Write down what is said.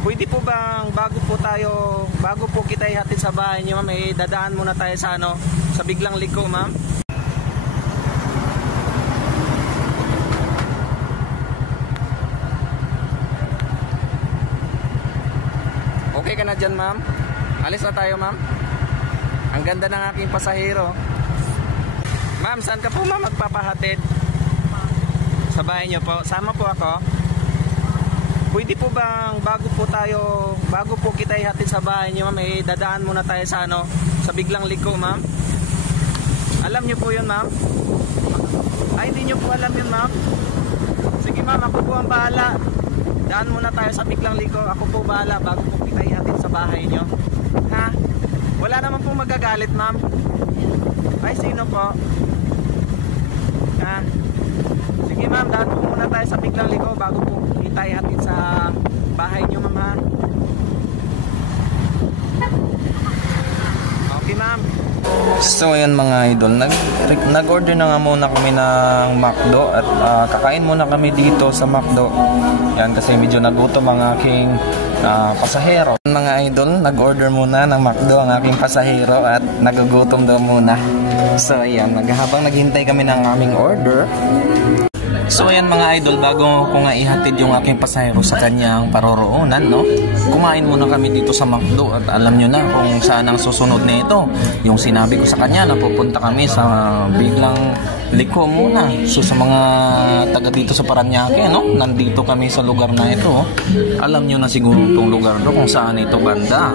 Pwede po bang bago po kita ihatid sa bahay niyo, ma'am, dadaan muna tayo sa sa Biglang Liko, ma'am. Okay ka na dyan, ma'am? Alis na tayo, ma'am. Ang ganda ng aking pasahero. Ma'am, saan ka po, ma'am, magpapahatid? Sa bahay niyo po. Sama po ako. Pwede po bang bago po kita ihatid sa bahay niyo, ma'am, dadaan muna tayo sa sa Biglang Liko, ma'am. Alam niyo po 'yun, ma'am? Ay, hindi niyo po alam 'yun, ma'am. Sige, ma'am, ako po ang bahala. Daan muna tayo sa Biglang Liko. Ako po bahala bago po kita ihatid sa bahay niyo. Ha? Wala naman po magagalit, ma'am. Ay, sino po? Ha? Sige, ma'am, daan po muna tayo sa Biglang Liko bago po kita ihatid sa bahay niyo, ma'am, ha? Okay, ma'am. So ayan mga idol, nag-order na nga muna kami ng McDo at kakain muna kami dito sa McDo. Yan, kasi medyo nagutom ang aking pasahero. Mga idol, nag-order muna ng McDo ang aking pasahero at nagugutom daw muna. So ayan, habang naghintay kami ng aming order. So ayan mga idol, bago ko nga ihatid yung aking pasahero sa kanyang paroroonan, no? Kumain muna kami dito sa McDo at alam nyo na kung saan ang susunod na ito. Yung sinabi ko sa kanya na pupunta kami sa Biglang Liko muna. So sa mga taga dito sa Parañaque, no? Nandito kami sa lugar na ito. Alam nyo na siguro itong lugar do kung saan ito banda.